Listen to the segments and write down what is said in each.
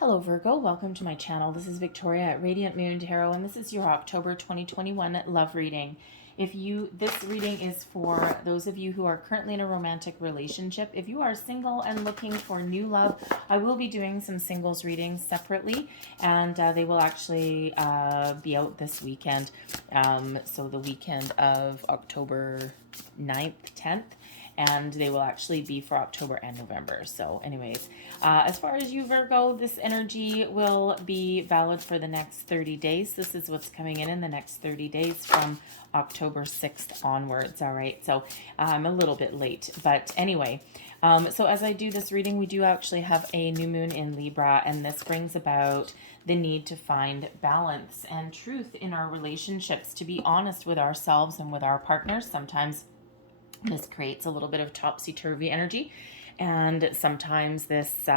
Hello Virgo, welcome to my channel. This is Victoria at Radiant Moon Tarot, and this is your October 2021 love reading. This reading is for those of you who are currently in a romantic relationship. If you are single and looking for new love, I will be doing some singles readings separately, and they will actually be out this weekend. So the weekend of October 9th, 10th. And they will actually be for October and November. So anyways, as far as you Virgo, this energy will be valid for the next 30 days. This is what's coming in the next 30 days from October 6th onwards. All right, so I'm a little bit late, but anyway, so as I do this reading, we do actually have a new moon in Libra, and this brings about the need to find balance and truth in our relationships, to be honest with ourselves and with our partners. Sometimes this creates a little bit of topsy-turvy energy, and sometimes this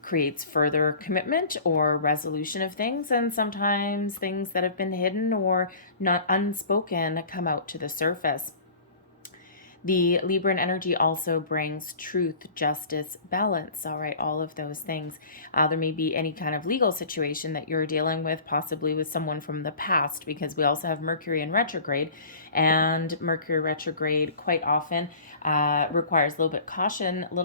creates further commitment or resolution of things, and sometimes things that have been hidden or not unspoken come out to the surface. The Libran energy also brings truth, justice, balance, all right, all of those things. There may be any kind of legal situation that you're dealing with, possibly with someone from the past, because we also have Mercury in retrograde, and Mercury retrograde quite often requires a little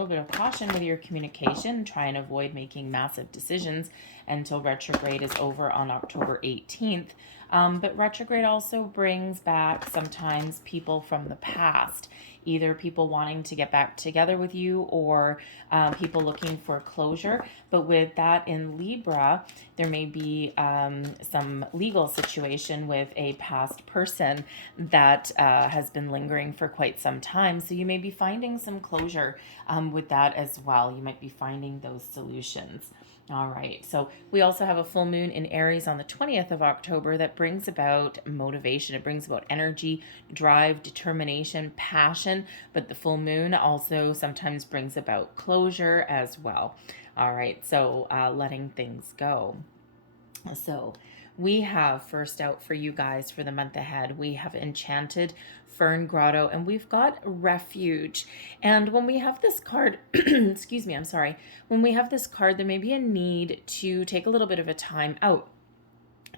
bit of caution with your communication. Try and avoid making massive decisions until retrograde is over on October 18th. But retrograde also brings back sometimes people from the past, either people wanting to get back together with you or people looking for closure. But with that in Libra, there may be some legal situation with a past person that has been lingering for quite some time. So you may be finding some closure with that as well. You might be finding those solutions. All right, so we also have a full moon in Aries on the 20th of October that brings about motivation. It brings about energy, drive, determination, passion, but the full moon also sometimes brings about closure as well. All right, so letting things go. So we have first out for you guys for the month ahead, we have Enchanted, Fern Grotto, and we've got Refuge. And when we have this card, excuse me, I'm sorry. When we have this card, there may be a need to take a little bit of a time out.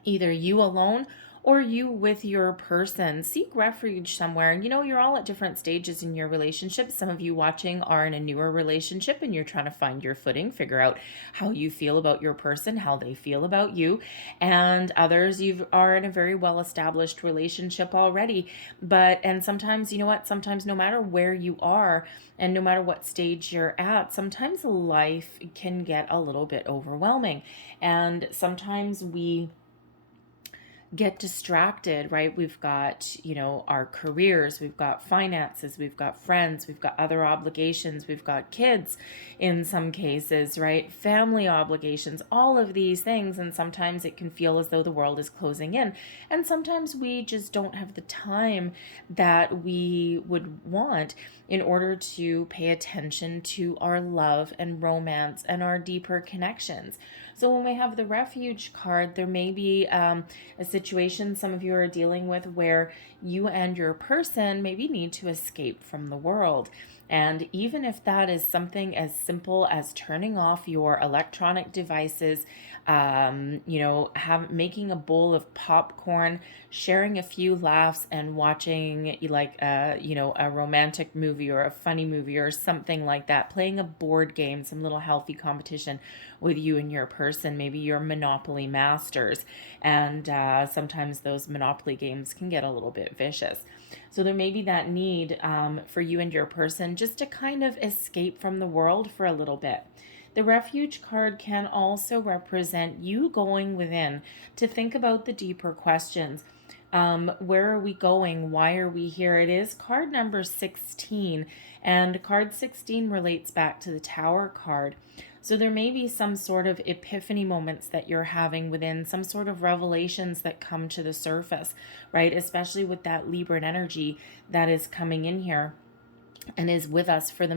Either you alone or you with your person. Seek refuge somewhere. And you're all at different stages in your relationship. Some of you watching are in a newer relationship and you're trying to find your footing, figure out how you feel about your person, how they feel about you. And others, you are in a very well-established relationship already. And sometimes, sometimes no matter where you are and no matter what stage you're at, sometimes life can get a little bit overwhelming. And sometimes we get distracted, right? We've got, our careers, we've got finances, we've got friends, we've got other obligations, we've got kids in some cases, right? Family obligations, all of these things. And sometimes it can feel as though the world is closing in. And sometimes we just don't have the time that we would want in order to pay attention to our love and romance and our deeper connections. So when we have the Refuge card, there may be a situation some of you are dealing with where you and your person maybe need to escape from the world. And even if that is something as simple as turning off your electronic devices, making a bowl of popcorn, sharing a few laughs, and watching a romantic movie or a funny movie or something like that, playing a board game, some little healthy competition with you and your person, maybe your Monopoly masters. And sometimes those Monopoly games can get a little bit vicious. So there may be that need for you and your person just to kind of escape from the world for a little bit. The Refuge card can also represent you going within to think about the deeper questions. Where are we going? Why are we here? It is card number 16, and card 16 relates back to the Tower card. So there may be some sort of epiphany moments that you're having within, some sort of revelations that come to the surface, right? Especially with that Libran energy that is coming in here and is with us for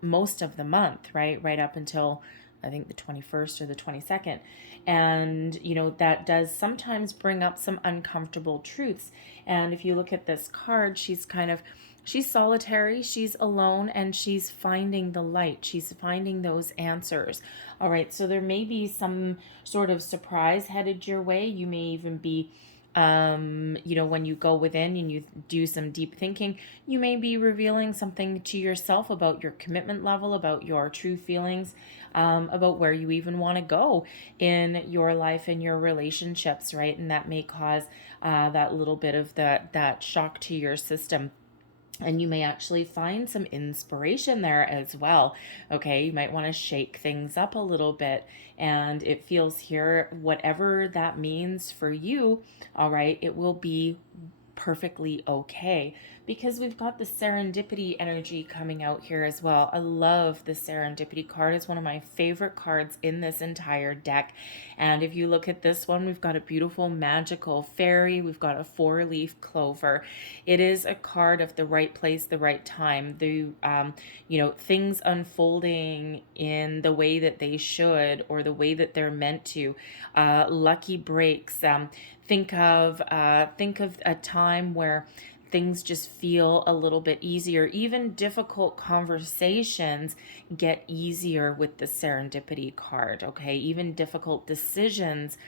most of the month, right up until I think the 21st or the 22nd. And that does sometimes bring up some uncomfortable truths. And if you look at this card, she's kind of She's solitary, she's alone, and she's finding the light. She's finding those answers. All right, so there may be some sort of surprise headed your way. You may even be, when you go within and you do some deep thinking, you may be revealing something to yourself about your commitment level, about your true feelings, about where you even want to go in your life and your relationships, right? And that may cause that little bit of that shock to your system. And you may actually find some inspiration there as well. Okay, you might want to shake things up a little bit. And it feels here, whatever that means for you, all right, it will be perfectly okay, because we've got the serendipity energy coming out here as well. I love the serendipity card. It's one of my favorite cards in this entire deck. And if you look at this one, we've got a beautiful magical fairy. We've got a 4-leaf clover. It is a card of the right place, the right time. The things unfolding in the way that they should, or the way that they're meant to. Lucky breaks. Think of a time where things just feel a little bit easier. Even difficult conversations get easier with the serendipity card. Okay, even difficult decisions.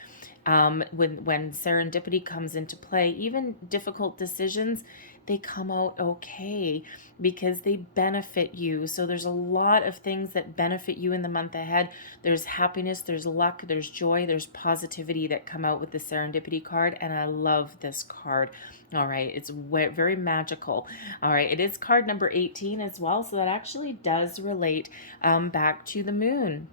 When serendipity comes into play, even difficult decisions, they come out okay because they benefit you. So there's a lot of things that benefit you in the month ahead. There's happiness, there's luck, there's joy, there's positivity that come out with the serendipity card. And I love this card. All right, it's very magical. All right, it is card number 18 as well. So that actually does relate back to the moon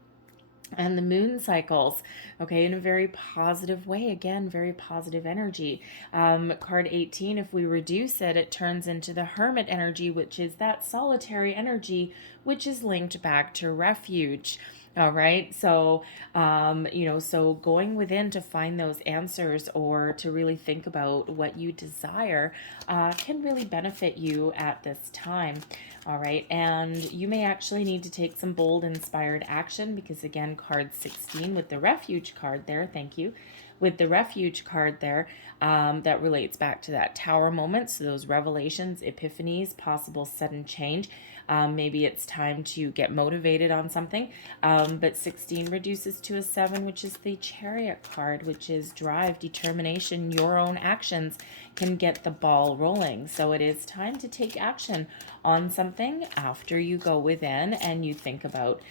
and the moon cycles, okay, in a very positive way. Again, very positive energy. Card 18, if we reduce it, it turns into the hermit energy, which is that solitary energy, which is linked back to refuge. All right, so so going within to find those answers, or to really think about what you desire, can really benefit you at this time. All right, and you may actually need to take some bold, inspired action, because again, card 16 with the refuge card there, thank you, with the refuge card there, that relates back to that tower moment. So those revelations, epiphanies, possible sudden change. Maybe it's time to get motivated on something. But 16 reduces to a 7, which is the Chariot card, which is drive, determination, your own actions can get the ball rolling. So it is time to take action on something after you go within and you think about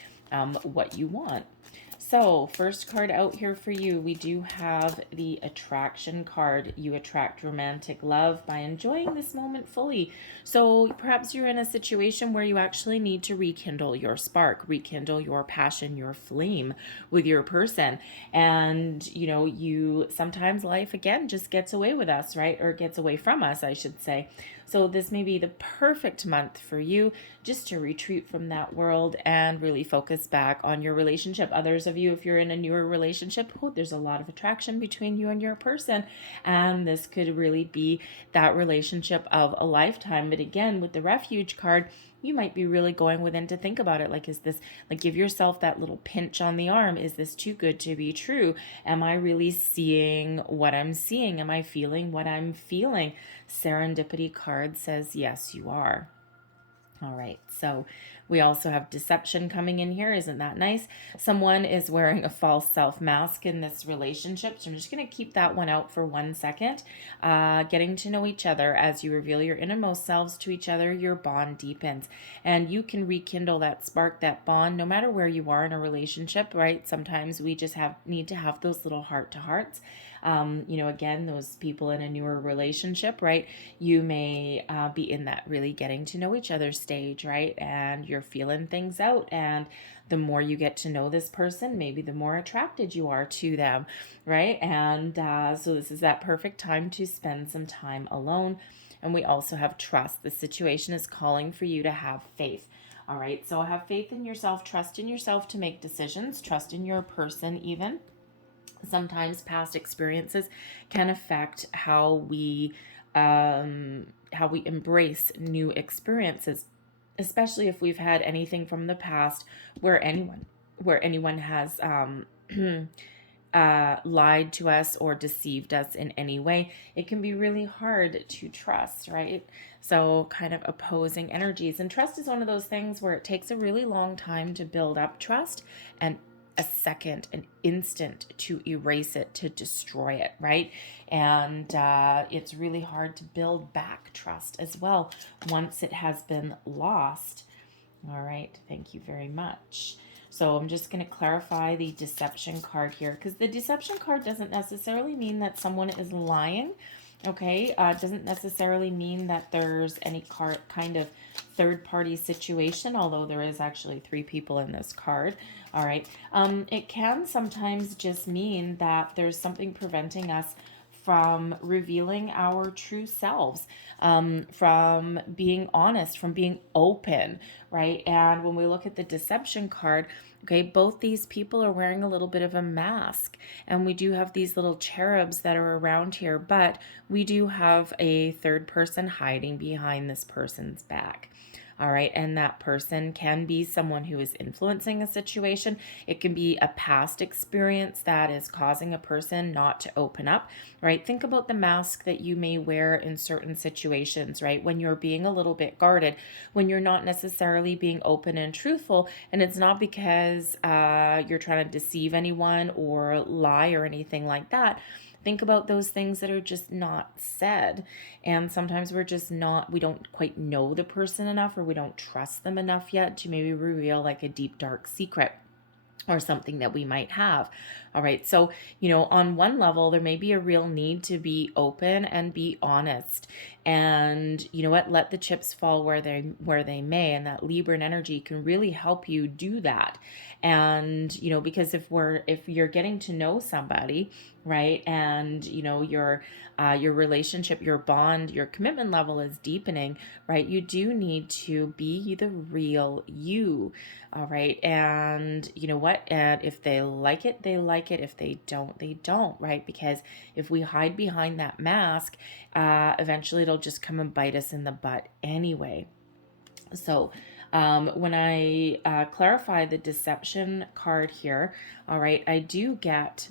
what you want. So first card out here for you, we do have the attraction card. You attract romantic love by enjoying this moment fully. So perhaps you're in a situation where you actually need to rekindle your spark, rekindle your passion, your flame with your person. And, you sometimes life again just gets away with us, right? Or gets away from us, I should say. So this may be the perfect month for you just to retreat from that world and really focus back on your relationship. Others of you, if you're in a newer relationship, there's a lot of attraction between you and your person. And this could really be that relationship of a lifetime. But again, with the refuge card, you might be really going within to think about it. Like, is this, like, give yourself that little pinch on the arm. Is this too good to be true? Am I really seeing what I'm seeing? Am I feeling what I'm feeling? Serendipity card says, yes, you are. All right, so we also have deception coming in here. Isn't that nice? Someone is wearing a false self mask in this relationship. So I'm just going to keep that one out for 1 second. Getting to know each other. As you reveal your innermost selves to each other, your bond deepens. And you can rekindle that spark, that bond, no matter where you are in a relationship, right? Sometimes we just need to have those little heart-to-hearts. Again, those people in a newer relationship, right? You may be in that really getting to know each other stage, right? And you're feeling things out. And the more you get to know this person, maybe the more attracted you are to them, right? And so this is that perfect time to spend some time alone. And we also have trust. The situation is calling for you to have faith. All right, so have faith in yourself, trust in yourself to make decisions, trust in your person even. Sometimes past experiences can affect how we embrace new experiences, especially if we've had anything from the past where anyone has lied to us or deceived us in any way, it can be really hard to trust, right? So kind of opposing energies. And trust is one of those things where it takes a really long time to build up trust, and a second, an instant to erase it, to destroy it, right? And it's really hard to build back trust as well once it has been lost. All right, thank you very much. So I'm just going to clarify the deception card here, because the deception card doesn't necessarily mean that someone is lying. Okay, it doesn't necessarily mean that there's any kind of third-party situation, although there is actually 3 people in this card. All right, it can sometimes just mean that there's something preventing us from revealing our true selves, from being honest, from being open, right? And when we look at the deception card, okay, both these people are wearing a little bit of a mask, and we do have these little cherubs that are around here, but we do have a third person hiding behind this person's back. All right, and that person can be someone who is influencing a situation. It can be a past experience that is causing a person not to open up, right? Think about the mask that you may wear in certain situations, right? When you're being a little bit guarded, when you're not necessarily being open and truthful, and it's not because you're trying to deceive anyone or lie or anything like that. Think about those things that are just not said. And sometimes we don't quite know the person enough, or we don't trust them enough yet to maybe reveal like a deep, dark secret or something that we might have. All right. So, on one level, there may be a real need to be open and be honest. And you know what? Let the chips fall where they may. And that Libran energy can really help you do that. And, because if you're getting to know somebody, right, and your relationship, your bond, your commitment level is deepening, right, you do need to be the real you. All right. And you know what? And if they like it, they like it. If they don't, they don't, right? Because if we hide behind that mask, eventually it'll just come and bite us in the butt anyway. So when I clarify the deception card here, all right, I do get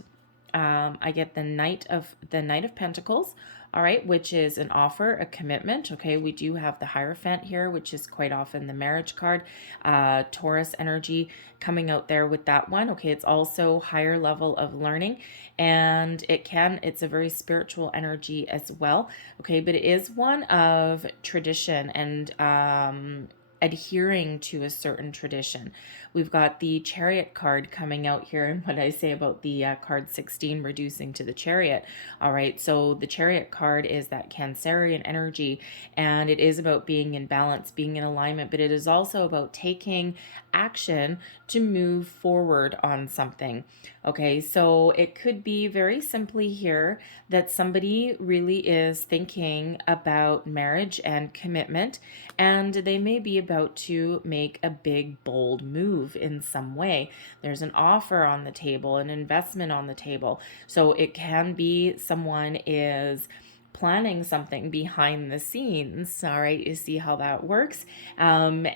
I get the Knight of Pentacles, all right, which is an offer, a commitment. Okay, we do have the Hierophant here, which is quite often the marriage card. Taurus energy coming out there with that one. Okay, it's also higher level of learning, and it's a very spiritual energy as well. Okay, but it is one of tradition and adhering to a certain tradition. We've got the Chariot card coming out here, and what I say about the card 16 reducing to the Chariot. All right, so the Chariot card is that Cancerian energy, and it is about being in balance, being in alignment, but it is also about taking action to move forward on something. Okay, so it could be very simply here that somebody really is thinking about marriage and commitment, and they may be about to make a big, bold move in some way. There's an offer on the table, an investment on the table. So it can be someone is planning something behind the scenes. All right, you see how that works. And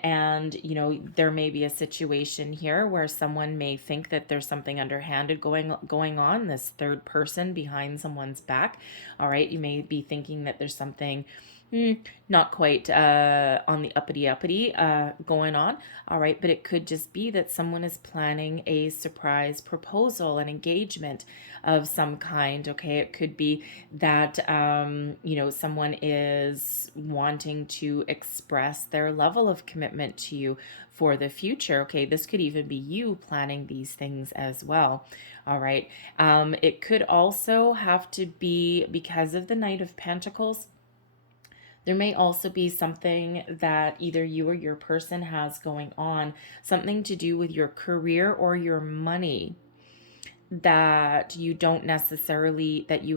there may be a situation here where someone may think that there's something underhanded going on, this third person behind someone's back. All right, you may be thinking that there's something not quite on the uppity going on. All right, but it could just be that someone is planning a surprise proposal, an engagement of some kind. Okay, it could be that someone is wanting to express their level of commitment to you for the future. Okay, this could even be you planning these things as well. All right, it could also have to be because of the Knight of Pentacles. There may also be something that either you or your person has going on, something to do with your career or your money that you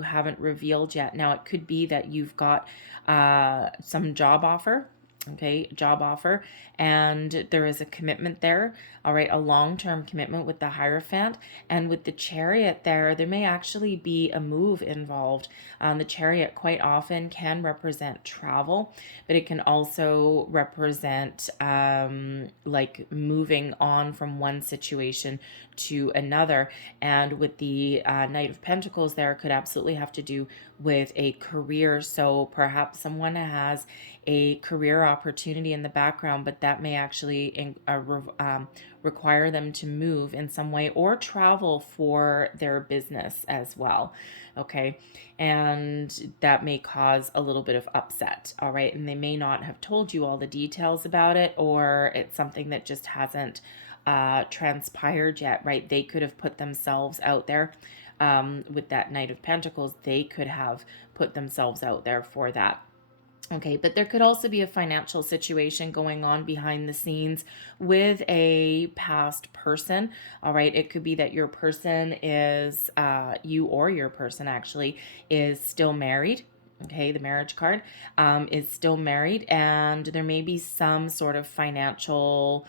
haven't revealed yet. Now, it could be that you've got some job offer. Okay, job offer, and there is a commitment there. All right, a long-term commitment with the Hierophant, and with the Chariot there may actually be a move involved. The Chariot quite often can represent travel, but it can also represent like moving on from one situation to another. And with the Knight of Pentacles there, could absolutely have to do with a career. So perhaps someone has a career opportunity in the background, but that may actually require them to move in some way or travel for their business as well. Okay. And that may cause a little bit of upset. All right. And they may not have told you all the details about it, or it's something that just hasn't transpired yet, right? They could have put themselves out there with that Knight of Pentacles. They could have put themselves out there for that. Okay, but there could also be a financial situation going on behind the scenes with a past person. All right, it could be that your person is, you or your person actually is still married. Okay, the marriage card is still married, and there may be some sort of financial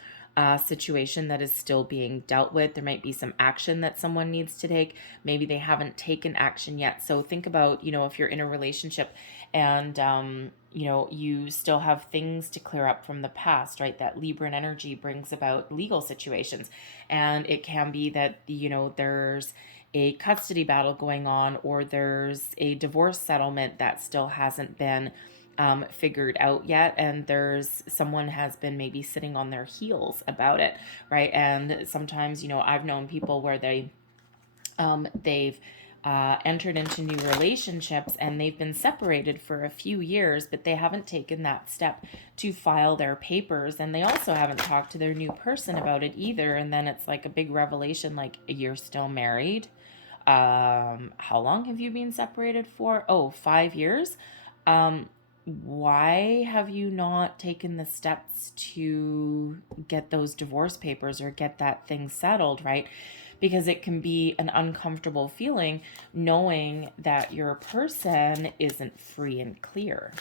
situation that is still being dealt with. There might be some action that someone needs to take. Maybe they haven't taken action yet. So think about, if you're in a relationship and, you still have things to clear up from the past, right? That Libran energy brings about legal situations. And it can be that, there's a custody battle going on, or there's a divorce settlement that still hasn't been figured out yet, and someone has been maybe sitting on their heels about it, right? And sometimes, I've known people where they've entered into new relationships and they've been separated for a few years, but they haven't taken that step to file their papers, and they also haven't talked to their new person about it either. And then it's like a big revelation, like, you're still married. How long have you been separated for? Oh, 5 years. Why have you not taken the steps to get those divorce papers or get that thing settled, right? Because it can be an uncomfortable feeling knowing that your person isn't free and clear.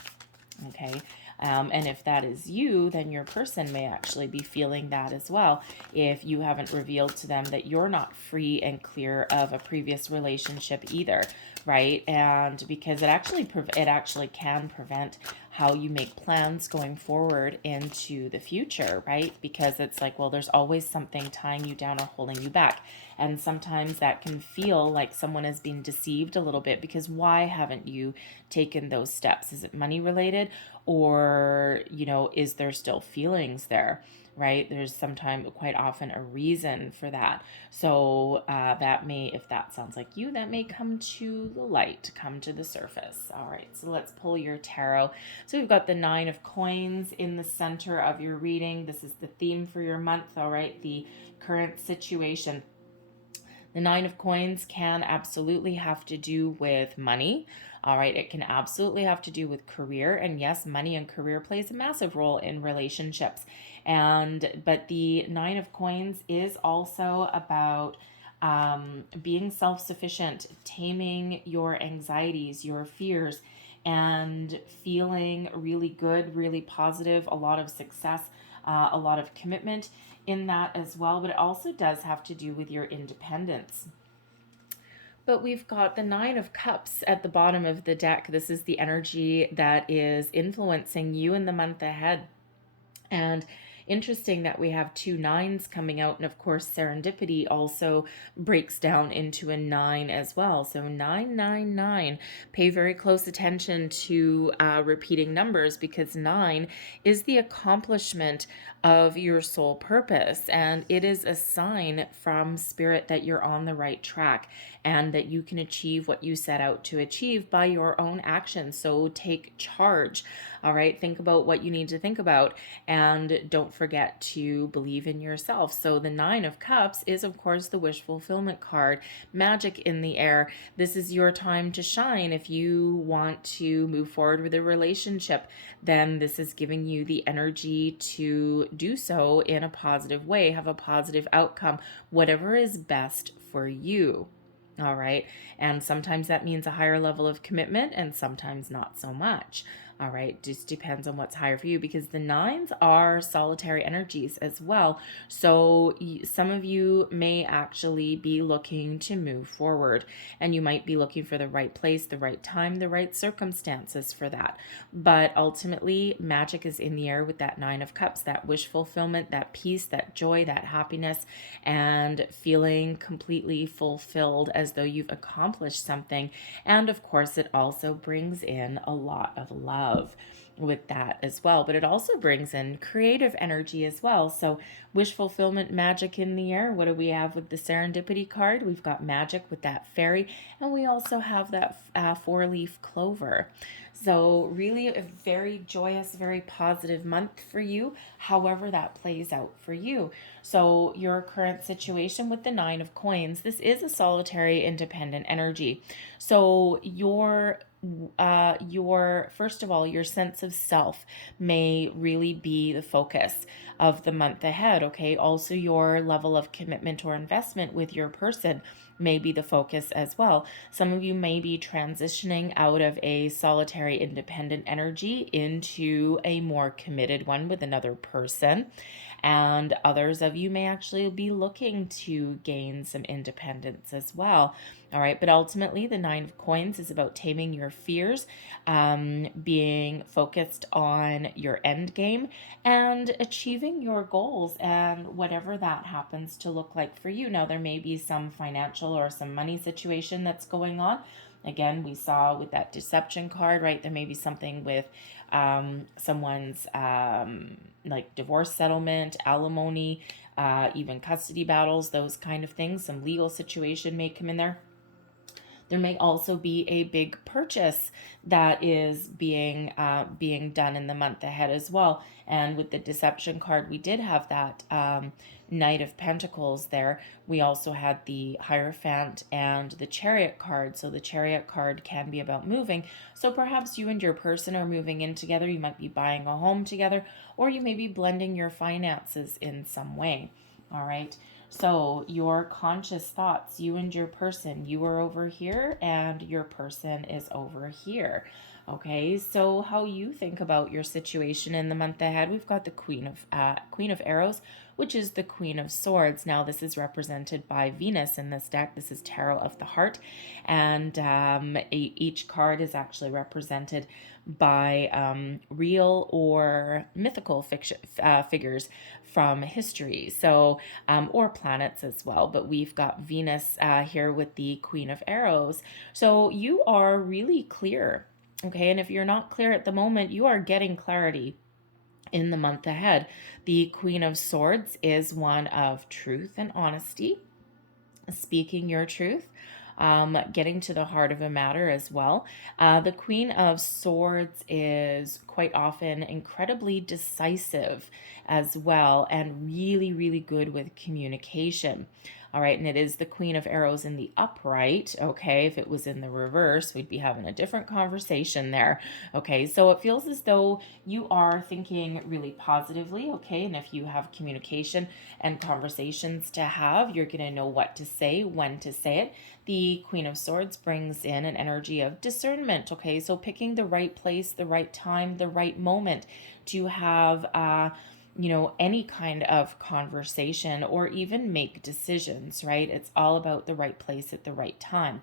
Okay. And if that is you, then your person may actually be feeling that as well, if you haven't revealed to them that you're not free and clear of a previous relationship either, right? And because it actually can prevent how you make plans going forward into the future, right? Because it's like, well, there's always something tying you down or holding you back. And sometimes that can feel like someone is being deceived a little bit, because why haven't you taken those steps? Is it money related? Or, is there still feelings there, right? There's sometimes, quite often, a reason for that. So that may, if that sounds like you, that may come to the light, come to the surface. All right, so let's pull your tarot. So we've got the 9 of Coins in the center of your reading. This is the theme for your month, all right? The current situation. The 9 of Coins can absolutely have to do with money. All right, it can absolutely have to do with career. And yes, money and career plays a massive role in relationships. But the 9 of Coins is also about being self-sufficient, taming your anxieties, your fears, and feeling really good, really positive, a lot of success, a lot of commitment in that as well. But it also does have to do with your independence. But we've got the 9 of Cups at the bottom of the deck. This is the energy that is influencing you in the month ahead. And interesting that we have 2 9s coming out. And of course, serendipity also breaks down into a 9 as well. So 999. Pay very close attention to repeating numbers, because 9 is the accomplishment of your soul purpose. And it is a sign from Spirit that you're on the right track and that you can achieve what you set out to achieve by your own actions. So take charge. All right. Think about what you need to think about, and don't forget to believe in yourself. So the 9 of Cups is, of course, the wish fulfillment card. Magic in the air. This is your time to shine. If you want to move forward with a relationship, then this is giving you the energy to do so in a positive way, have a positive outcome, whatever is best for you. All right. And sometimes that means a higher level of commitment, and sometimes not so much. All right, just depends on what's higher for you, because the nines are solitary energies as well. So some of you may actually be looking to move forward, and you might be looking for the right place, the right time, the right circumstances for that. But ultimately, magic is in the air with that Nine of Cups, that wish fulfillment, that peace, that joy, that happiness, and feeling completely fulfilled as though you've accomplished something. And of course, it also brings in a lot of love with that as well, but it also brings in creative energy as well. So wish fulfillment, magic in the air. What do we have with the serendipity card? We've got magic with that fairy, and we also have that 4-leaf clover. So really a very joyous, very positive month for you, however that plays out for you. So your current situation with the 9 of coins, this is a solitary independent energy. So your first of all, your sense of self may really be the focus of the month ahead. Okay, also your level of commitment or investment with your person may be the focus as well. Some of you may be transitioning out of a solitary independent energy into a more committed one with another person, and others of you may actually be looking to gain some independence as well. All right, but ultimately the 9 of coins is about taming your fears, being focused on your end game, and achieving your goals, and whatever that happens to look like for you. Now, there may be some financial or some money situation that's going on. Again, we saw with that deception card, right? There may be something with someone's like divorce settlement, alimony, even custody battles, those kind of things. Some legal situation may come in there. There may also be a big purchase that is being done in the month ahead as well. And with the deception card, we did have that Knight of Pentacles there. We also had the Hierophant and the Chariot card. So the Chariot card can be about moving. So perhaps you and your person are moving in together. You might be buying a home together, or you may be blending your finances in some way. All right. So your conscious thoughts, you and your person, you are over here and your person is over here. Okay, so how you think about your situation in the month ahead, we've got the Queen of Arrows, which is the Queen of Swords. Now, this is represented by Venus in this deck. This is Tarot of the Heart, and each card is actually represented by real or mythical figures from history, so or planets as well. But we've got Venus here with the Queen of Arrows. So you are really clear. Okay, and if you're not clear at the moment, you are getting clarity in the month ahead. The Queen of Swords is one of truth and honesty, speaking your truth, getting to the heart of a matter as well. The Queen of Swords is quite often incredibly decisive as well, and really, really good with communication. All right, and it is the Queen of Arrows in the upright. Okay, if it was in the reverse, we'd be having a different conversation there. Okay, so it feels as though you are thinking really positively. Okay, and if you have communication and conversations to have, you're going to know what to say, when to say it. The Queen of Swords brings in an energy of discernment. Okay, so picking the right place, the right time, the right moment to have any kind of conversation or even make decisions, right? It's all about the right place at the right time.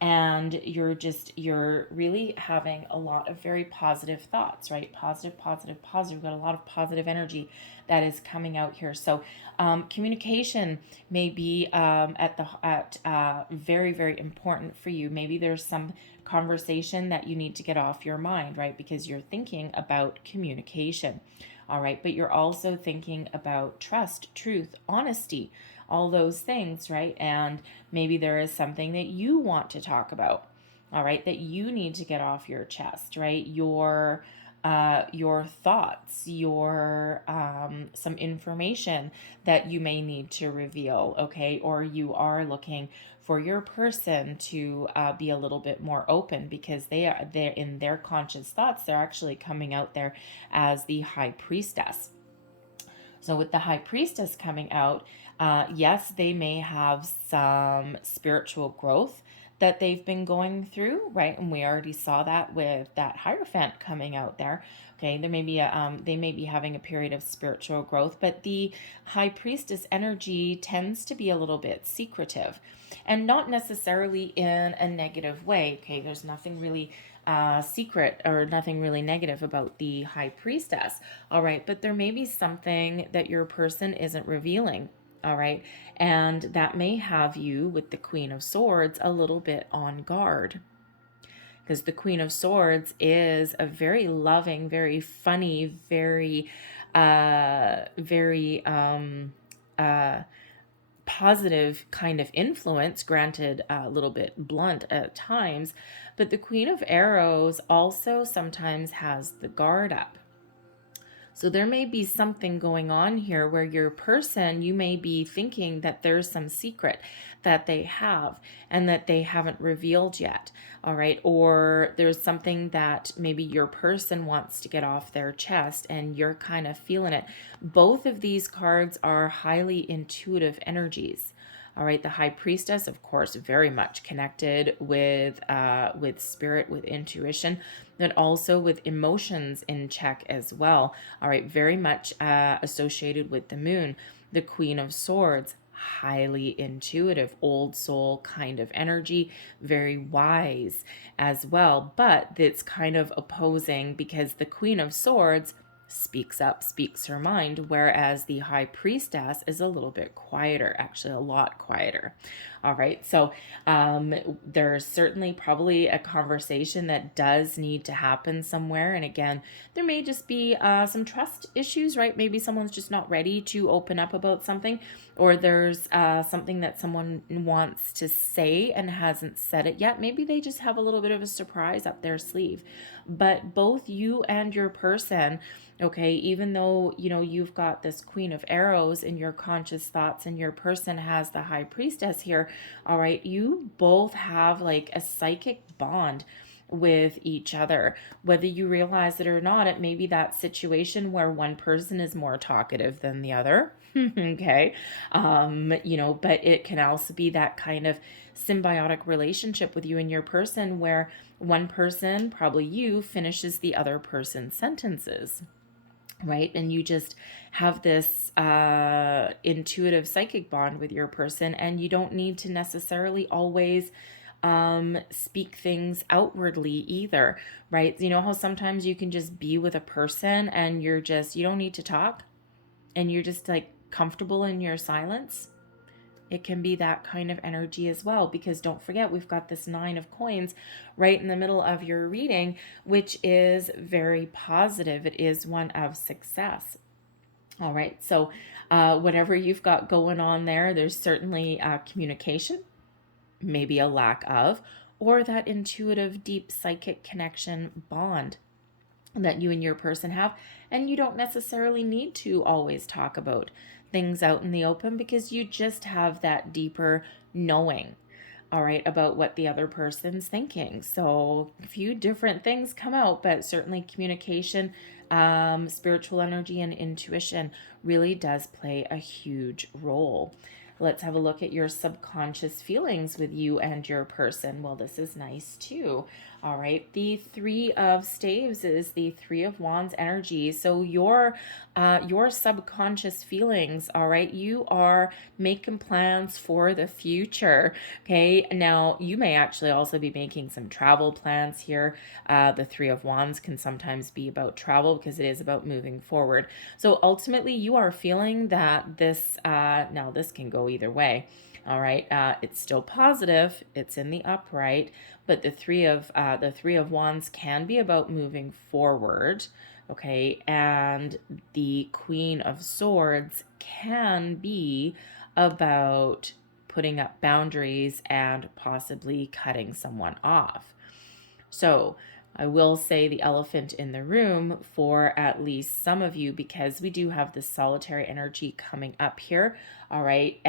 And you're really having a lot of very positive thoughts, right? Positive, positive, positive. We've got a lot of positive energy that is coming out here. So communication may be very, very important for you. Maybe there's some conversation that you need to get off your mind, right? Because you're thinking about communication. All right, but you're also thinking about trust, truth, honesty, all those things, right? And maybe there is something that you want to talk about, all right, that you need to get off your chest, right? Your thoughts, your some information that you may need to reveal, okay? Or you are looking for your person to be a little bit more open, because they're in their conscious thoughts, they're actually coming out there as the High Priestess. So with the High Priestess coming out, yes, they may have some spiritual growth that they've been going through, right? And we already saw that with that Hierophant coming out there. Okay, there may be they may be having a period of spiritual growth, but the High Priestess energy tends to be a little bit secretive, and not necessarily in a negative way. Okay, there's nothing really secret or nothing really negative about the High Priestess. All right, but there may be something that your person isn't revealing. All right, and that may have you with the Queen of Swords a little bit on guard, because the Queen of Swords is a very loving, very funny, very positive kind of influence, granted a little bit blunt at times, but the Queen of Arrows also sometimes has the guard up. So there may be something going on here where your person, you may be thinking that there's some secret that they have and that they haven't revealed yet. All right. Or there's something that maybe your person wants to get off their chest and you're kind of feeling it. Both of these cards are highly intuitive energies. All right, the High Priestess, of course, very much connected with spirit, with intuition, and also with emotions in check as well. All right, very much associated with the Moon. The Queen of Swords, highly intuitive, old soul kind of energy, very wise as well. But it's kind of opposing because the Queen of Swords speaks up, speaks her mind, whereas the High Priestess is a little bit quieter, actually a lot quieter. All right, so there's certainly probably a conversation that does need to happen somewhere. And again, there may just be some trust issues, right? Maybe someone's just not ready to open up about something, or there's something that someone wants to say and hasn't said it yet. Maybe they just have a little bit of a surprise up their sleeve. But both you and your person, okay, even though, you know, you've got this Queen of Arrows in your conscious thoughts and your person has the High Priestess here, all right, you both have like a psychic bond with each other. Whether you realize it or not, it may be that situation where one person is more talkative than the other. Okay. You know, but it can also be that kind of symbiotic relationship with you and your person where one person, probably you, finishes the other person's sentences. Right. And you just have this intuitive psychic bond with your person, and you don't need to necessarily always speak things outwardly either. Right. You know how sometimes you can just be with a person and you don't need to talk and you're just like comfortable in your silence. It can be that kind of energy as well, because don't forget, we've got this 9 of coins right in the middle of your reading, which is very positive. It is one of success. All right. So whatever you've got going on there, there's certainly communication, maybe a lack of, or that intuitive, deep psychic connection bond that you and your person have. And you don't necessarily need to always talk about things out in the open, because you just have that deeper knowing, all right, about what the other person's thinking. So a few different things come out, but certainly communication, spiritual energy, and intuition really does play a huge role. Let's have a look at your subconscious feelings with you and your person. Well, this is nice too. All right. The 3 of Staves is the 3 of Wands energy. So your subconscious feelings, all right, you are making plans for the future. Okay. Now, you may actually also be making some travel plans here. The 3 of Wands can sometimes be about travel because it is about moving forward. So ultimately, you are feeling that this, now this can go either way. All right. It's still positive. It's in the upright, but the 3 of Wands can be about moving forward. Okay. And the Queen of Swords can be about putting up boundaries and possibly cutting someone off. So I will say the elephant in the room for at least some of you, because we do have this solitary energy coming up here. All right.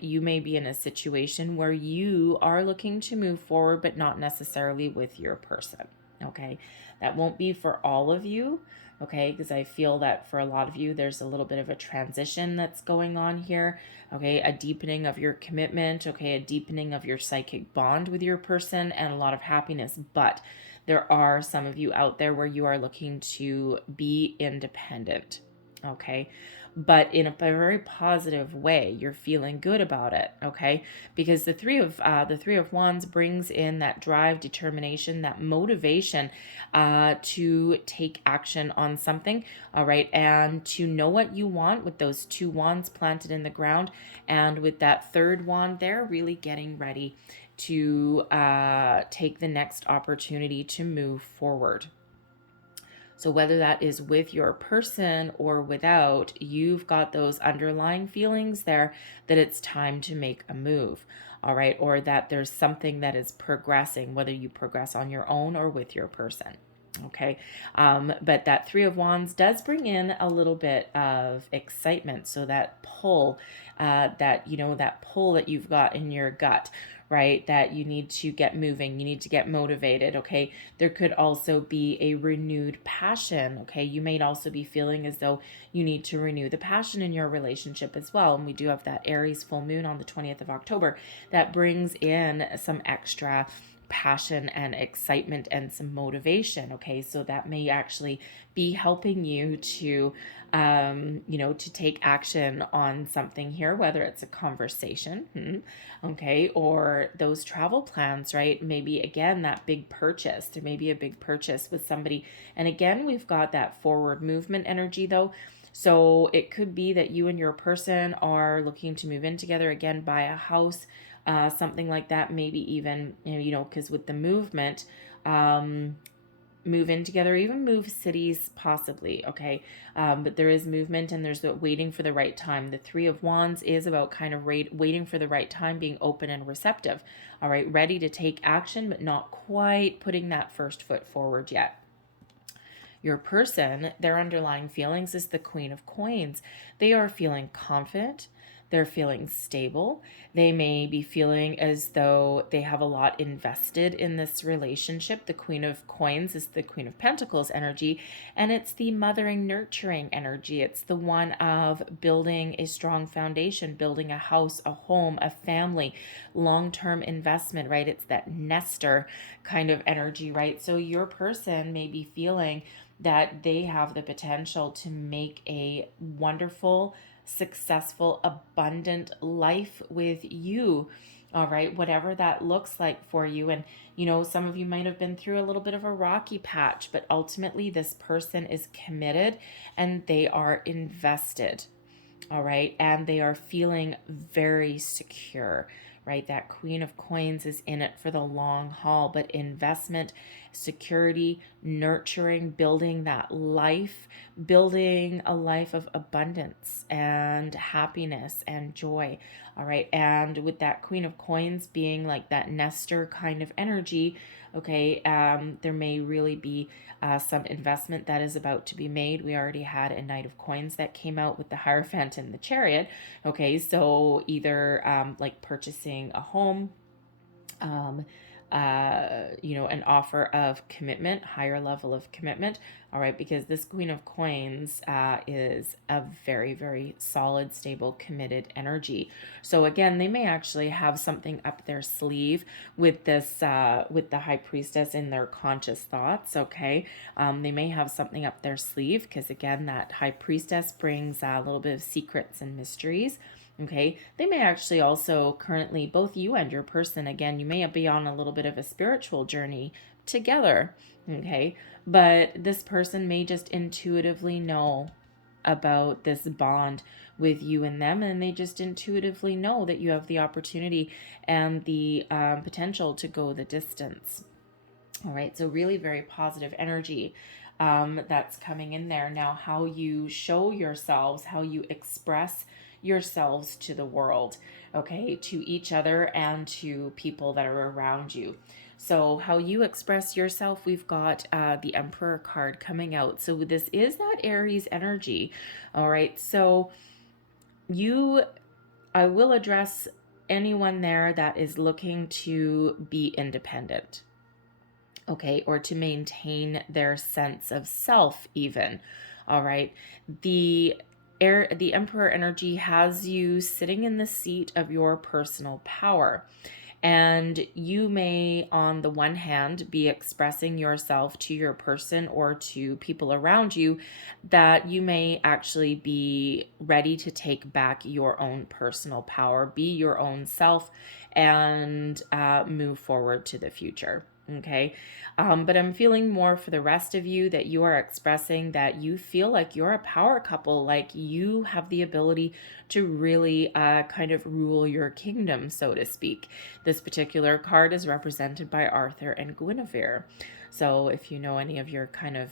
You may be in a situation where you are looking to move forward, but not necessarily with your person. Okay. That won't be for all of you. okay? Because I feel that for a lot of you, there's a little bit of a transition that's going on here, okay? A deepening of your commitment, okay? A deepening of your psychic bond with your person, and a lot of happiness. But there are some of you out there where you are looking to be independent, okay? But in a very positive way. You're feeling good about it, okay? Because the three of Wands brings in that drive, determination, that motivation to take action on something, all right, and to know what you want with those 2 wands planted in the ground, and with that 3rd wand there, really getting ready to take the next opportunity to move forward. So whether that is with your person or without, you've got those underlying feelings there that it's time to make a move, all right? Or that there's something that is progressing, whether you progress on your own or with your person. Okay. But that 3 of Wands does bring in a little bit of excitement. So that pull, that pull that you've got in your gut, right? That you need to get moving, you need to get motivated, okay? There could also be a renewed passion, okay? You may also be feeling as though you need to renew the passion in your relationship as well. And we do have that Aries full moon on the 20th of October that brings in some extra passion and excitement and some motivation, okay? So that may actually be helping you to to take action on something here, whether it's a conversation, okay, or those travel plans, right? Maybe again that big purchase. There may be a big purchase with somebody, and again we've got that forward movement energy though. So it could be that you and your person are looking to move in together, again, buy a house, something like that. Maybe even because with the movement, move in together, even move cities possibly, okay? But there is movement, and there's the waiting for the right time. The 3 of Wands is about kind of waiting for the right time, being open and receptive, all right? Ready to take action, but not quite putting that first foot forward yet. Your person, their underlying feelings is the Queen of Coins. They are feeling confident. They're feeling stable. They may be feeling as though they have a lot invested in this relationship. The Queen of Coins is the Queen of Pentacles energy, and it's the mothering, nurturing energy. It's the one of building a strong foundation, building a house, a home, a family, long-term investment, right? It's that nester kind of energy, right? So your person may be feeling that they have the potential to make a wonderful, successful, abundant life with you. All right, whatever that looks like for you. And, some of you might have been through a little bit of a rocky patch, but ultimately this person is committed and they are invested. All right, and they are feeling very secure, right? That Queen of Coins is in it for the long haul, but investment, security, nurturing, building that life, building a life of abundance and happiness and joy. All right, and with that Queen of Coins being like that nester kind of energy, okay, there may really be some investment that is about to be made. We already had a Knight of Coins that came out with the Hierophant and the Chariot. Okay, so either like purchasing a home, an offer of commitment, higher level of commitment. All right, because this Queen of Coins is a very, very solid, stable, committed energy. So again, they may actually have something up their sleeve with this, with the High Priestess in their conscious thoughts. Okay, they may have something up their sleeve because again, that High Priestess brings a little bit of secrets and mysteries. Okay, they may actually also currently, both you and your person, again, you may be on a little bit of a spiritual journey together. Okay, but this person may just intuitively know about this bond with you and them, and they just intuitively know that you have the opportunity and the potential to go the distance. All right, so really very positive energy that's coming in there. Now, how you show yourselves, how you express yourselves to the world, okay, to each other and to people that are around you. So how you express yourself, we've got the Emperor card coming out. So this is that Aries energy. All right, so I will address anyone there that is looking to be independent. okay, or to maintain their sense of self even. All right. The Emperor energy has you sitting in the seat of your personal power. And you may, on the one hand, be expressing yourself to your person or to people around you that you may actually be ready to take back your own personal power, be your own self, and move forward to the future. Okay. But I'm feeling more for the rest of you that you are expressing that you feel like you're a power couple, like you have the ability to really kind of rule your kingdom, so to speak. This particular card is represented by Arthur and Guinevere. So if you know any of your kind of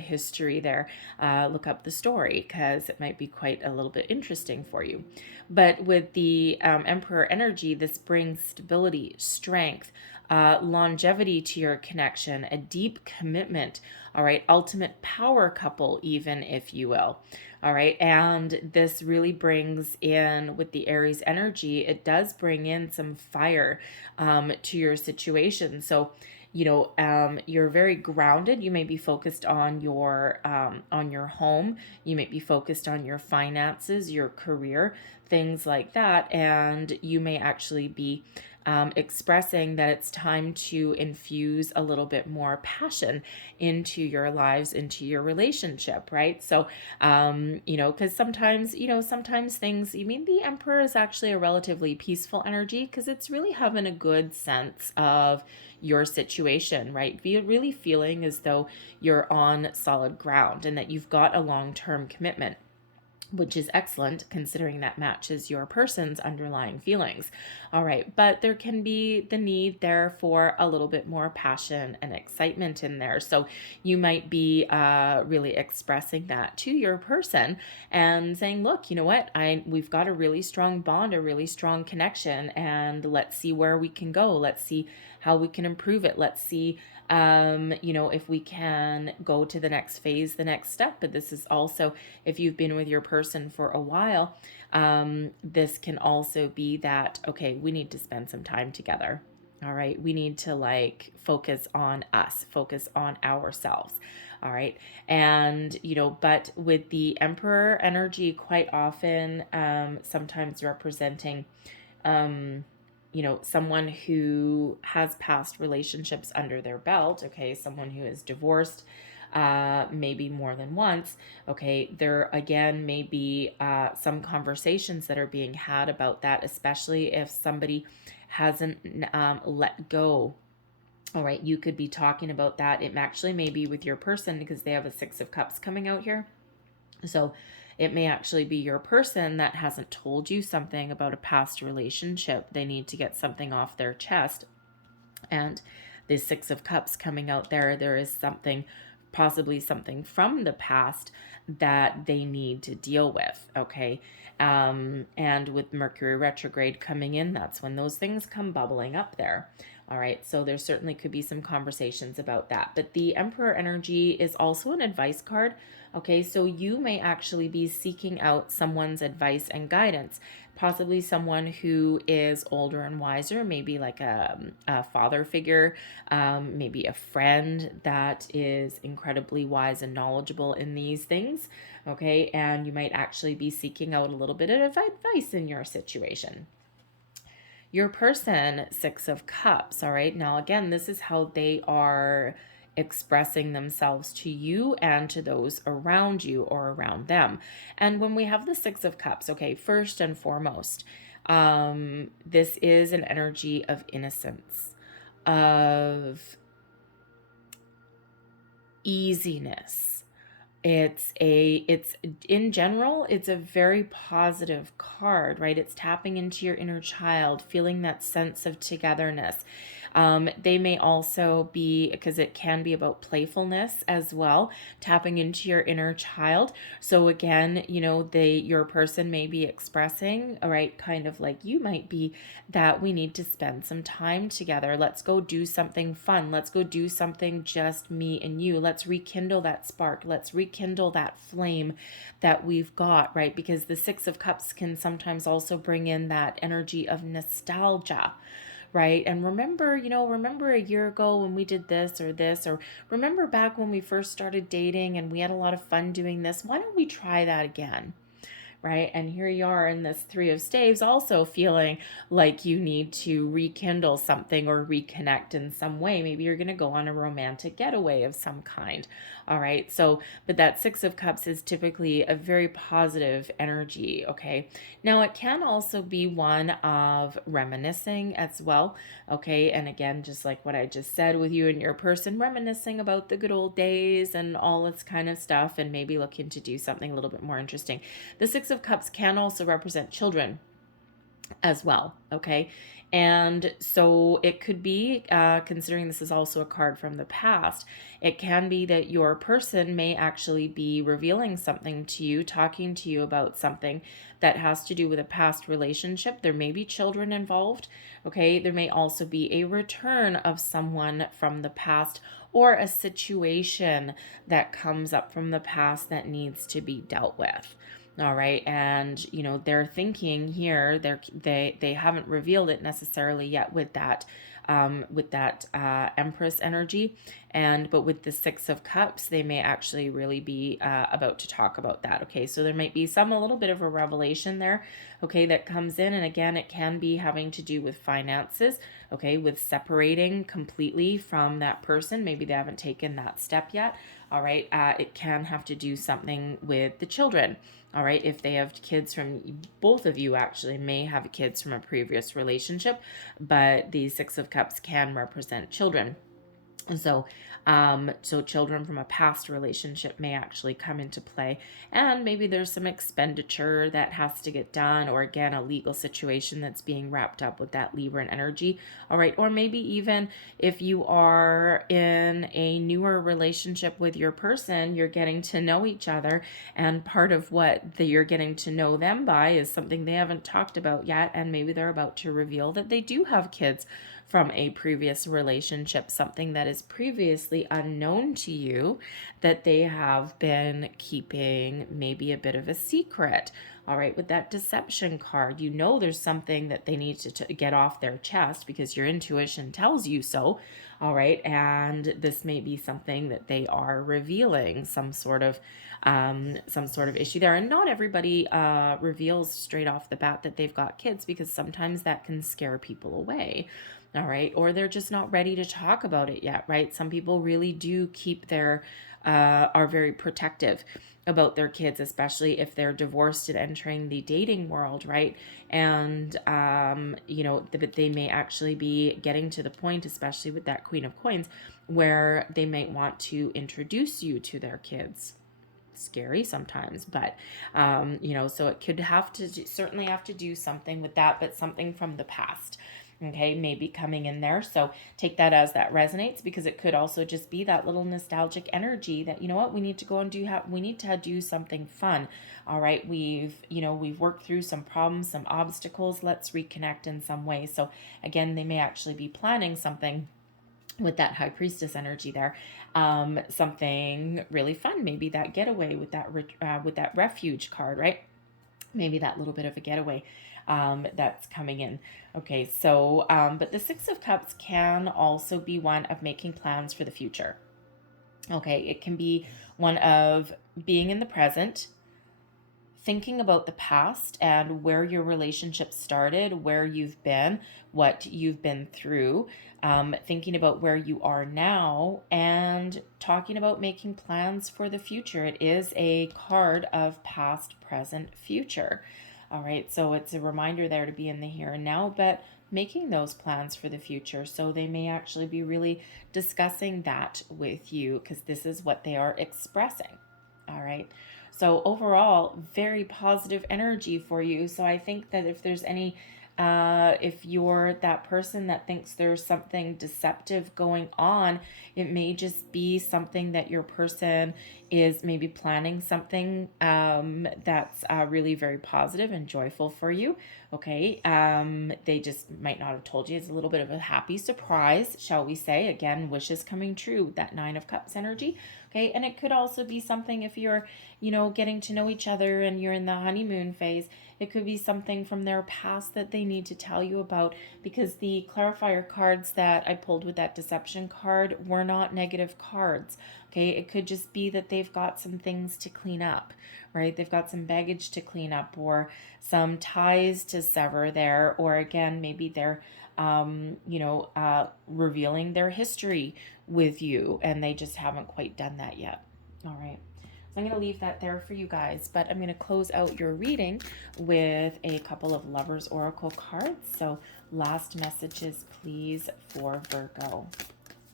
history there, look up the story because it might be quite a little bit interesting for you. But with the Emperor energy, this brings stability, strength, longevity to your connection, a deep commitment, all right, ultimate power couple, even, if you will. All right, and this really brings in, with the Aries energy, it does bring in some fire to your situation. So, you're very grounded. You may be focused on your home. You may be focused on your finances, your career, things like that, and you may actually be expressing that it's time to infuse a little bit more passion into your lives, into your relationship, right? So, because sometimes things, the Emperor is actually a relatively peaceful energy because it's really having a good sense of your situation, right? Really feeling as though you're on solid ground and that you've got a long-term commitment, which is excellent considering that matches your person's underlying feelings. All right, but there can be the need there for a little bit more passion and excitement in there. So you might be really expressing that to your person and saying, look, you know what, we've got a really strong bond, a really strong connection, and let's see where we can go. Let's see how we can improve it. Let's see if we can go to the next phase, the next step. But this is also, if you've been with your person for a while, this can also be that, okay, we need to spend some time together. All right. We need to focus on us, focus on ourselves. All right. And, but with the Emperor energy, quite often, sometimes representing, someone who has past relationships under their belt, okay, someone who is divorced, maybe more than once, okay, there again may be some conversations that are being had about that, especially if somebody hasn't let go. All right, you could be talking about that. It actually may be with your person because they have a Six of Cups coming out here. So it may actually be your person that hasn't told you something about a past relationship. They need to get something off their chest. And the Six of Cups coming out there is something, possibly something from the past that they need to deal with, okay? And with Mercury retrograde coming in, that's when those things come bubbling up there. All right, so there certainly could be some conversations about that. But the Emperor energy is also an advice card. Okay, so you may actually be seeking out someone's advice and guidance, possibly someone who is older and wiser, maybe like a father figure, maybe a friend that is incredibly wise and knowledgeable in these things. Okay, and you might actually be seeking out a little bit of advice in your situation. Your person, Six of Cups, all right? Now, again, this is how they are expressing themselves to you and to those around you or around them. And when we have the Six of Cups, okay, first and foremost, this is an energy of innocence, of easiness. It's in general, it's a very positive card, right? It's tapping into your inner child, feeling that sense of togetherness. They may also be, because it can be about playfulness as well, tapping into your inner child. So again, your person may be expressing, all right, kind of like you might be, that we need to spend some time together. Let's go do something fun. Let's go do something just me and you. Let's rekindle that spark. Let's rekindle that flame that we've got, right? Because the Six of Cups can sometimes also bring in that energy of nostalgia, right? And remember, remember a year ago when we did this, or remember back when we first started dating and we had a lot of fun doing this. Why don't we try that again? Right? And here you are in this Three of Staves, also feeling like you need to rekindle something or reconnect in some way. Maybe you're going to go on a romantic getaway of some kind. All right. So, but that Six of Cups is typically a very positive energy. Okay. Now, it can also be one of reminiscing as well. Okay. And again, just like what I just said with you and your person, reminiscing about the good old days and all this kind of stuff, and maybe looking to do something a little bit more interesting. The Six of Cups can also represent children as well, okay? And so it could be, considering this is also a card from the past, it can be that your person may actually be revealing something to you, talking to you about something that has to do with a past relationship. There may be children involved, okay? There may also be a return of someone from the past, or a situation that comes up from the past that needs to be dealt with. All right. And, they're thinking here, they haven't revealed it necessarily yet with that Empress energy. But with the Six of Cups, they may actually really be about to talk about that. Okay. So there might be a little bit of a revelation there. Okay. That comes in. And again, it can be having to do with finances. Okay. With separating completely from that person. Maybe they haven't taken that step yet. All right. It can have to do something with the children. All right. If they have kids from, both of you actually may have kids from a previous relationship, but the Six of Cups can represent children. And so children from a past relationship may actually come into play, and maybe there's some expenditure that has to get done, or again, a legal situation that's being wrapped up with that Libran energy. All right. Or maybe even if you are in a newer relationship with your person, you're getting to know each other, and part of what you're getting to know them by is something they haven't talked about yet, and maybe they're about to reveal that they do have kids from a previous relationship, something that is previously unknown to you that they have been keeping maybe a bit of a secret. All right, with that Deception card, there's something that they need to get off their chest because your intuition tells you so. All right, and this may be something that they are revealing, some sort of issue there. And not everybody reveals straight off the bat that they've got kids, because sometimes that can scare people away. All right. Or they're just not ready to talk about it yet, right? Some people really do keep are very protective about their kids, especially if they're divorced and entering the dating world, right? And, but they may actually be getting to the point, especially with that Queen of Coins, where they might want to introduce you to their kids. Scary sometimes, but, so it could certainly have to do something with that, but something from the past. Okay, maybe coming in there. So take that as that resonates, because it could also just be that little nostalgic energy that, we need to go and we need to do something fun. All right, we've worked through some problems, some obstacles. Let's reconnect in some way. So again, they may actually be planning something with that High Priestess energy there, something really fun. Maybe that getaway with that Refuge card, right? Maybe that little bit of a getaway that's coming in. Okay, so, but the Six of Cups can also be one of making plans for the future. Okay, it can be one of being in the present, thinking about the past and where your relationship started, where you've been, what you've been through, thinking about where you are now, and talking about making plans for the future. It is a card of past, present, future. All right, so it's a reminder there to be in the here and now, but making those plans for the future. So they may actually be really discussing that with you, because this is what they are expressing. All right. So overall, very positive energy for you. So I think that if there's any, if you're that person that thinks there's something deceptive going on, it may just be something that your person is maybe planning something that's really very positive and joyful for you. Okay, they just might not have told you. It's a little bit of a happy surprise, shall we say. Again, wishes coming true, that Nine of Cups energy. Okay, and it could also be something if you're, getting to know each other and you're in the honeymoon phase. It could be something from their past that they need to tell you about, because the clarifier cards that I pulled with that deception card were not negative cards. Okay, it could just be that they've got some things to clean up, right? They've got some baggage to clean up, or some ties to sever there, or again, maybe they're revealing their history with you and they just haven't quite done that yet. All right. So I'm going to leave that there for you guys, but I'm going to close out your reading with a couple of Lovers Oracle cards. So last messages, please, for Virgo.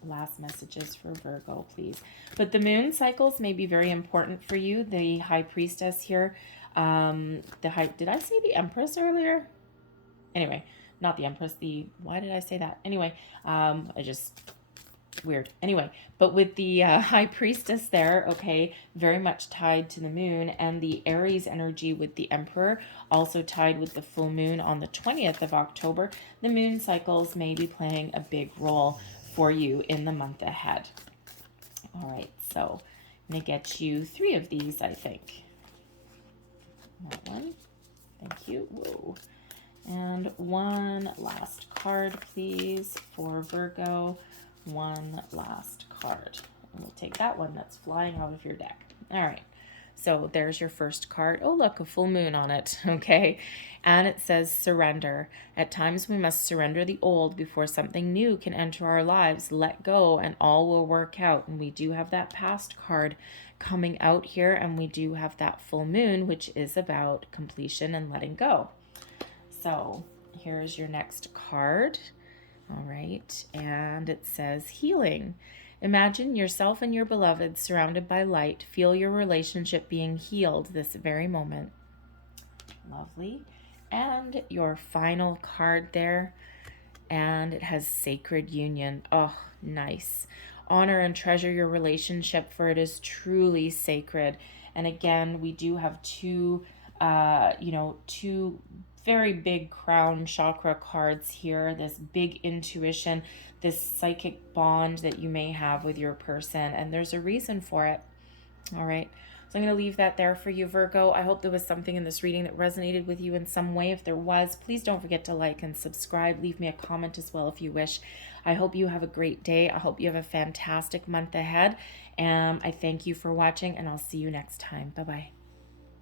Last messages for Virgo, please. But the moon cycles may be very important for you. The High Priestess here, did I say the Empress earlier? Anyway, not the Empress, why did I say that? Anyway, weird. Anyway, but with the High Priestess there, okay, very much tied to the moon, and the Aries energy with the Emperor also tied with the full moon on the 20th of October, the moon cycles may be playing a big role for you in the month ahead. All right, so I'm going to get you 3 of these, I think. That one. Thank you. Whoa. And one last card, please, for Virgo. One last card. And we'll take that one that's flying out of your deck. All right. So there's your first card. Oh, look, a full moon on it. Okay. And it says surrender. At times we must surrender the old before something new can enter our lives. Let go and all will work out. And we do have that past card coming out here. And we do have that full moon, which is about completion and letting go. So here's your next card. All right. And it says healing. Imagine yourself and your beloved surrounded by light. Feel your relationship being healed this very moment. Lovely. And your final card there. And it has sacred union. Oh, nice. Honor and treasure your relationship, for it is truly sacred. And again, we do have two very big crown chakra cards here. This big intuition, this psychic bond that you may have with your person, and there's a reason for it. All right, so I'm going to leave that there for you, Virgo. I hope there was something in this reading that resonated with you in some way. If there was, please don't forget to like and subscribe. Leave me a comment as well if you wish. I hope you have a great day. I hope you have a fantastic month ahead, and I thank you for watching, and I'll see you next time. Bye-bye.